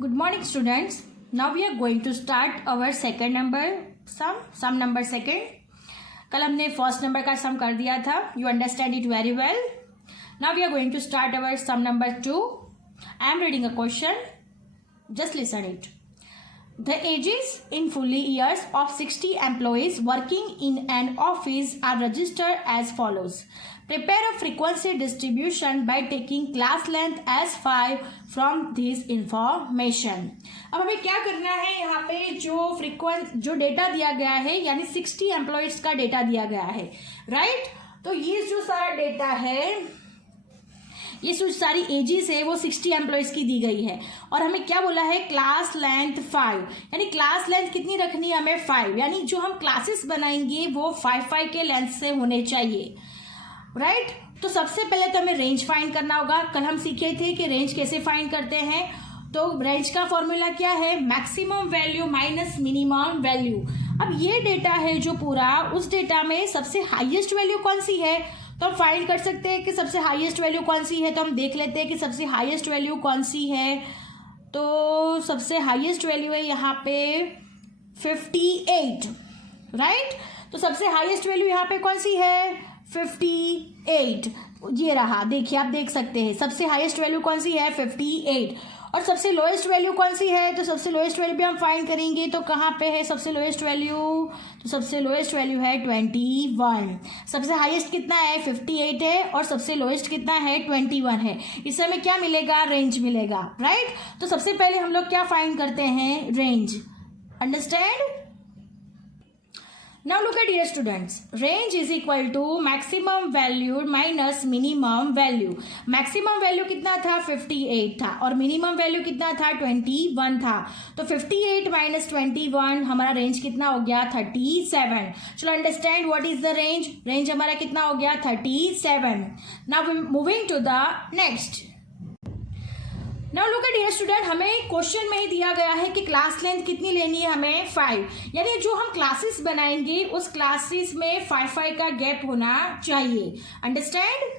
Good morning, students. Now we are going to start our second number sum number second. कल हमने first number का सम कर दिया था. You understand it very well. Now we are going to start our sum number 2. I am reading a question. Just listen it. The ages in full years of 60 employees working in an office are registered as follows. Prepare a frequency distribution by taking class length as 5 from this information. अब हमें क्या करना है, यहाँ पे जो data दिया गया है यानी 60 एम्प्लॉयज का डेटा दिया गया है, राइट? तो ये जो सारा डेटा है, ये जो सारी एजेस है वो 60 एम्प्लॉयज की दी गई है और हमें क्या बोला है, क्लास लेंथ 5, यानी क्लास लेंथ कितनी रखनी है हमें 5, यानी जो हम क्लासेस बनाएंगे वो 5 के लेंथ से होने चाहिए, राइट? तो सबसे पहले तो हमें रेंज फाइंड करना होगा. कल हम सीखे थे कि रेंज कैसे फाइंड करते हैं. तो रेंज का फॉर्मूला क्या है, maximum value minus minimum value. अब ये डेटा है जो पूरा, उस डेटा में सबसे हाईएस्ट वैल्यू कौन सी है, तो हम फाइंड कर सकते हैं कि सबसे हाईएस्ट वैल्यू कौन सी है. तो हम देख लेते हैं कि सबसे हाईएस्ट वैल्यू कौन सी है. तो सबसे हाईएस्ट वैल्यू है यहाँ पे 58, राइट? तो सबसे हाईएस्ट वैल्यू यहाँ पे कौन सी है, 58. ये रहा, देखिए आप देख सकते हैं सबसे हाईएस्ट वैल्यू कौन सी है, 58. और सबसे लोएस्ट वैल्यू कौन सी है, तो सबसे लोएस्ट वैल्यू भी हम फाइंड करेंगे. तो कहाँ पे है सबसे लोएस्ट वैल्यू, तो सबसे लोएस्ट वैल्यू है 21. सबसे हाईएस्ट कितना है, 58 है और सबसे लोएस्ट कितना है, 21 है. इससे हमें क्या मिलेगा, रेंज मिलेगा, राइट? तो सबसे पहले हम लोग क्या फाइंड करते हैं, range. Understand? Now look at here students. Range is equal to maximum value minus minimum value. Maximum value कितना था, 58 था और minimum value कितना था, 21 था. तो 58 minus 21 हमारा रेंज कितना हो गया, 37. चलो understand what is the range. Range हमारा कितना हो गया, 37. Now moving to the next. Now look eight here student, हमें क्वेश्चन में ही दिया गया है कि क्लास लेंथ कितनी लेनी है हमें, 5. यानी जो हम क्लासेस बनाएंगे उस क्लासेस में 5 का गैप होना चाहिए. Understand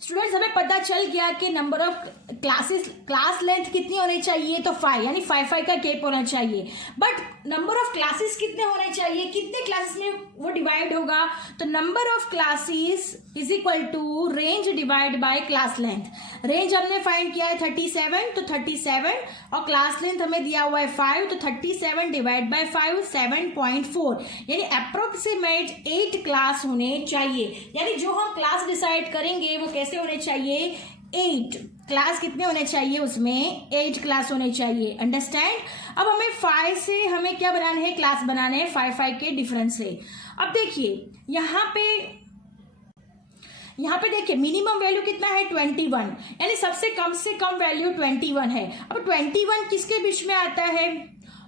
students? हमें पता चल गया कि नंबर ऑफ क्लास लेंथ कितनी होनी चाहिए, तो 5, यानी 5 का गैप होना चाहिए. बट नंबर ऑफ क्लासेस कितने होने चाहिए, कितने क्लासेस में वो डिवाइड होगा, तो number of classes is equal to range divide by class length. Range हमने फाइंड किया है 37, तो 37 और क्लास लेंथ हमें दिया हुआ है 5, तो 37 डिवाइड बाय 5 7.4, यानी अप्रोक्सीमेट 8 क्लास होने चाहिए. यानी जो हम क्लास डिसाइड करेंगे वो कैसे होने चाहिए, 8 क्लास कितने होने चाहिए, उसमें 8 क्लास होने चाहिए. अंडरस्टैंड? अब हमें 5 से हमें क्या बनाना है, क्लास बनाने हैं 5 के डिफरेंस से. अब देखिए यहाँ पे देखिए मिनिमम वैल्यू कितना है, 21, यानी सबसे कम से कम वैल्यू 21 है. अब 21 किसके बीच में आता है,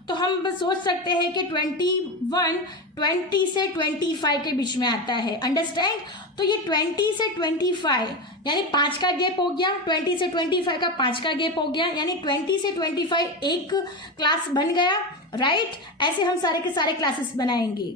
तो हम बस सोच सकते हैं कि 21 20 से 25 के बीच में आता है. अंडरस्टैंड? तो ये 20 से 25 यानी 5 का गैप हो गया, 20 से 25 का 5 का गैप हो गया, यानी 20 से 25 एक क्लास बन गया, राइट? ऐसे हम सारे के सारे क्लासेस बनाएंगे.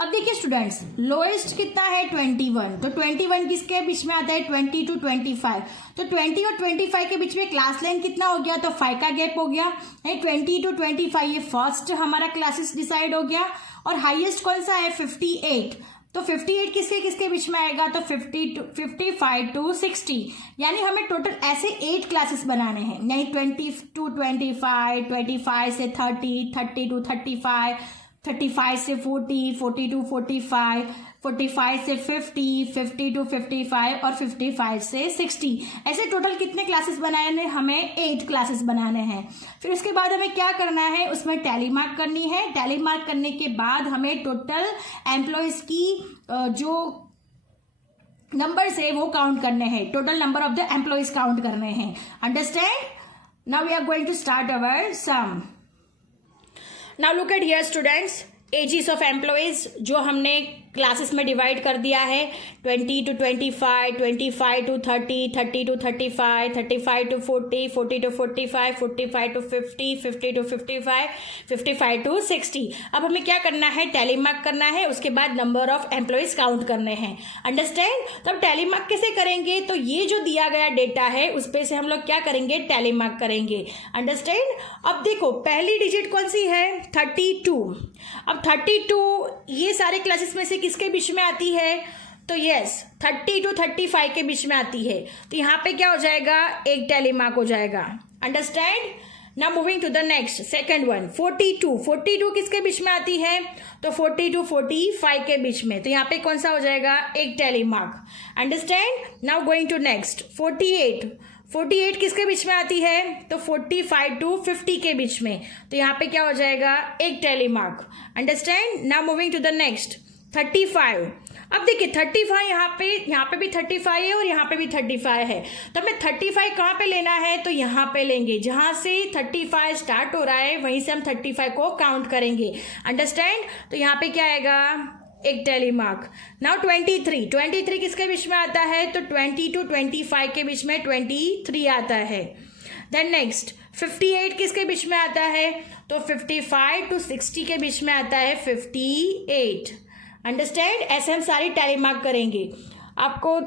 अब देखिए स्टूडेंट्स, लोएस्ट कितना है, 21. तो 21 किसके बीच में आता है, 20 to 25. तो 20 और 25 के बीच में क्लास लेंथ कितना हो गया, तो 5 का गैप हो गया. 20 to 25 ये फर्स्ट हमारा क्लासेस डिसाइड हो गया. और हाईएस्ट कौन सा है, 58. तो 58 किसके बीच में आएगा, तो 55 to 60, यानी हमें टोटल ऐसे 8 क्लासेस बनाने हैं. यानी 20 to 25, 25 से 30, 30 to 35, 35 से 40, 40 to 45, 45 से 50, 50 to 55 और 55 से 60. ऐसे टोटल कितने क्लासेस बनाने, हमें 8 क्लासेस बनाने हैं. फिर उसके बाद हमें क्या करना है, उसमें टैली मार्क करनी है. टैली मार्क करने के बाद हमें टोटल एम्प्लॉयज की जो नंबर्स है वो काउंट करने हैं, total number of the employees count करने हैं. Understand? Now we are going to start our sum. Now look at here students, ages of employees जो हमने क्लासेस में डिवाइड कर दिया है 20 to 25, 25 to 30, 30 to 35, 35 to 40, 40 to 45, 45 to 50, 50 to 55, 55 to 60। अब हमें क्या करना है, टैली मार्क करना है, उसके बाद नंबर ऑफ एम्प्लॉयज़ काउंट करने हैं। अंडरस्टैंड? तब टैली मार्क कैसे करेंगे, तो ये जो दिया गया डेटा है उस पे से हम लोग क्या करेंगे, टैली मार्क करेंगे। अंडरस्टैंड? अब देखो पहली डिजिट कौन सी है, 32। अब 32 ये सारे क्लासेस में से किसके बीच में आती है, तो यस 30 to 35 के बीच में आती है। तो यहाँ पे क्या हो जाएगा, एक टैली मार्क हो जाएगा। Understand? Now moving to the next second one, 42। 42 किसके बीच में आती है, तो 40 to 45 के बीच में। तो यहाँ पे कौन सा हो जाएगा, एक tally mark. Understand? Now going to next 48। 48 किसके बीच में आती है, तो 45 to 50 के बीच में। तो यहाँ पे क्या हो जाएगा, एक tally mark. Understand? Now moving to the next 35। अब देखिए 35 यहाँ पे भी 35 है और यहाँ पे भी 35 है। तो हमें 35 कहाँ पे लेना है, तो यहाँ पे लेंगे, जहाँ से 35 स्टार्ट हो रहा है वहीं से हम 35 को काउंट करेंगे। अंडरस्टैंड? तो यहाँ पे क्या आएगा, एक टैली मार्क। नाउ 23। 23 किसके बीच में आता है, तो 20 to 25 के बीच में 23 आता है। देन नेक्स्ट 58 किसके बीच में आता है, तो 55 to 60 के बीच में आता है 58। अंडरस्टैंड? ऐसे हम सारी टैली मार्क करेंगे। आपको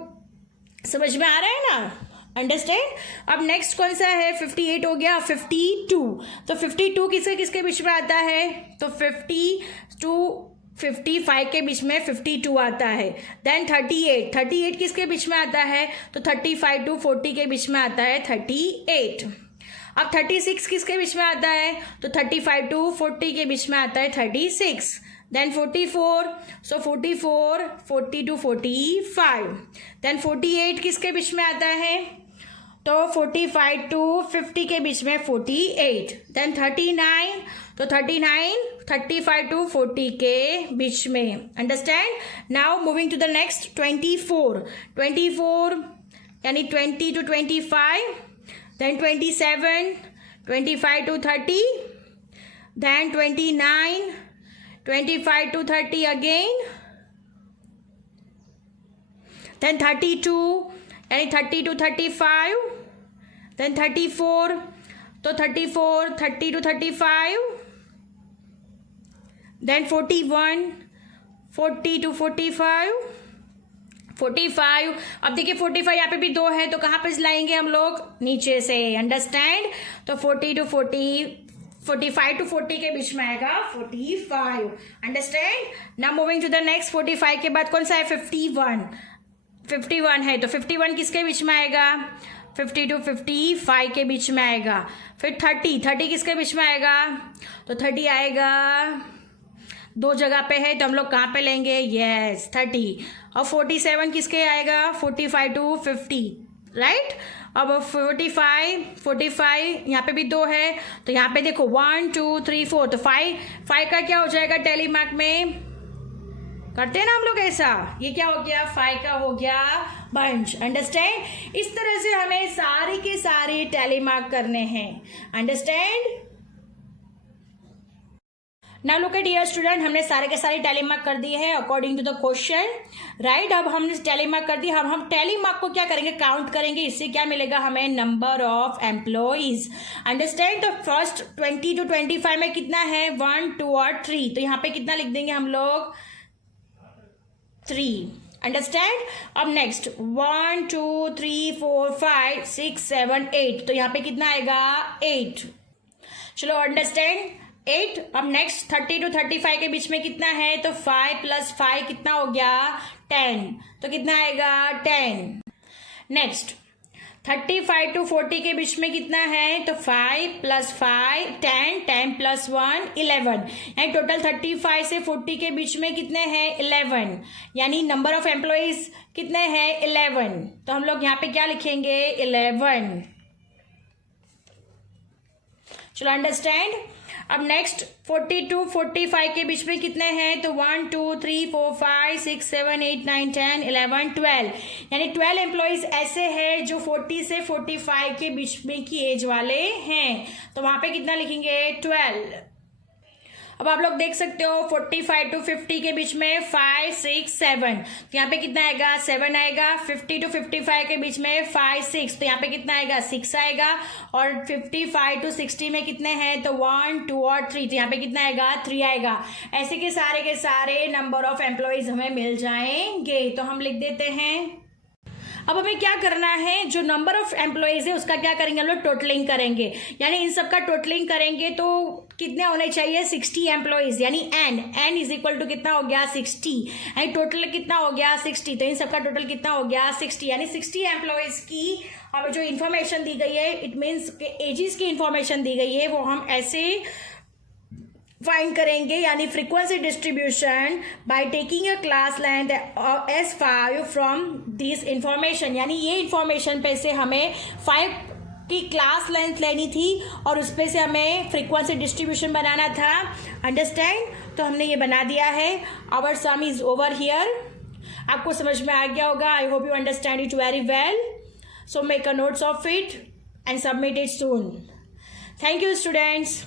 समझ में आ रहा है ना? अंडरस्टैंड? अब नेक्स्ट कौन सा है, 58 हो गया। 52, तो 52 किसके बीच में आता है, तो 50 to 55 के बीच में 52 आता है। देन 38 किसके बीच में आता है, तो 35 to 40 के बीच में आता है 38। अब 36 किसके बीच में आता है, तो 35 to 40 के बीच में आता है 36। Then 44, so 44, 40 to 45। देन 48 किसके बीच में आता है, तो 45 to 50 के बीच में 48। देन 39, तो 39 35 to 40 के बीच में। Understand? Now moving to the next 24 यानी 20 to 25। Then 27, 25 to 30। Then 29, 25 to 30 again। Then 32 यानी 30 to 35। देन 34, तो 34, 30 to 35। Then 41, 40 to 45। 45, अब देखिए 45 यहाँ पे भी 2 है, तो कहाँ पे लाएंगे हम लोग, नीचे से। अंडरस्टैंड? तो 45 to 40 के बीच में आएगा 45। Understand? Now moving to the next 45 के बाद कौन सा है, 51 है। तो 51 किसके बीच में आएगा, 50 to 55 के बीच में आएगा। फिर 30 किसके बीच में आएगा, तो 30 आएगा 2 जगह पे है, तो हम लोग कहाँ पे लेंगे, यस 30। और 47 किसके आएगा, 45 to 50, राइट। अब 45 यहाँ पे भी 2 है, तो यहाँ पे देखो 1 2 3 4, तो 5 का क्या हो जाएगा, टैली मार्क में करते हैं ना हम लोग ऐसा। ये क्या हो गया, 5 का हो गया बंच। अंडरस्टैंड? इस तरह से हमें सारे के सारे टैली मार्क करने हैं। Understand? Now look at dear student, हमने सारे के सारे टैली मार्क कर दिए हैं according to the question, right. अब हमने टैली मार्क कर दी, हम टैली मार्क को क्या करेंगे, काउंट करेंगे। इससे क्या मिलेगा हमें, नंबर ऑफ एम्प्लॉइज। अंडरस्टैंड? तो फर्स्ट 20 to 25 में कितना है, 1 2 और 3, तो यहाँ पे कितना लिख देंगे हम लोग, 3। अंडरस्टैंड? अब नेक्स्ट 1 2 3 4 5 6 7 8, तो यहाँ पे कितना आएगा, 8। चलो अंडरस्टैंड, 8। अब नेक्स्ट 30 to 35 के बीच में कितना है, तो 5 + 5 कितना हो गया, 10, तो कितना आएगा, 10। नेक्स्ट 35 to 40 के बीच में कितना है, तो 5 + 5 10, 10 + 1 11, यानी टोटल 35 से 40 के बीच में कितने हैं, 11, यानी नंबर ऑफ एम्प्लॉइज कितने हैं, 11। तो हम लोग यहाँ पे क्या लिखेंगे, 11। चलो अंडरस्टैंड? अब नेक्स्ट 40 to 45 के बीच में कितने हैं, तो 1 2 3 4 5 6 7 8 9 10 11 12, यानी 12 एम्प्लॉइज ऐसे हैं जो 40 से 45 के बीच में की एज वाले हैं। तो वहां पे कितना लिखेंगे, 12। अब आप लोग देख सकते हो 45 to 50 के बीच में 5 6 7, तो यहाँ पे कितना आएगा 7 आएगा। 50 to 55 के बीच में 5 6, तो यहाँ पे कितना आएगा 6 आएगा। और 55 to 60 में कितने हैं, तो 1 2 और 3, तो यहाँ पे कितना आएगा 3 आएगा। ऐसे के सारे नंबर ऑफ एम्प्लॉयज हमें मिल जाएंगे। तो हम लिख देते हैं। अब हमें क्या करना है, जो नंबर ऑफ एम्प्लॉयज है उसका क्या करेंगे हम लोग, टोटलिंग करेंगे। यानी इन सब का टोटलिंग करेंगे तो कितने होने चाहिए 60 एम्प्लॉयज, यानी एन इज इक्वल टू कितना हो गया 60, यानी टोटल कितना हो गया 60। तो इन सब का टोटल कितना हो गया 60, यानी 60 एम्प्लॉयज की हमें जो इन्फॉर्मेशन दी गई है, इट मीन्स एजेस की इन्फॉर्मेशन दी गई है, वो हम ऐसे फाइंड करेंगे। यानी frequency distribution by taking a class length S5 from this information. यानी ये इंफॉर्मेशन पे से हमें 5 की क्लास लेंथ लेनी थी और उस पे से हमें फ्रीक्वेंसी डिस्ट्रीब्यूशन बनाना था। अंडरस्टैंड? तो हमने ये बना दिया है। Our sum is over here. आपको समझ में आ गया होगा। I hope you understand it very well. So make a notes of it and submit it soon. Thank you, students.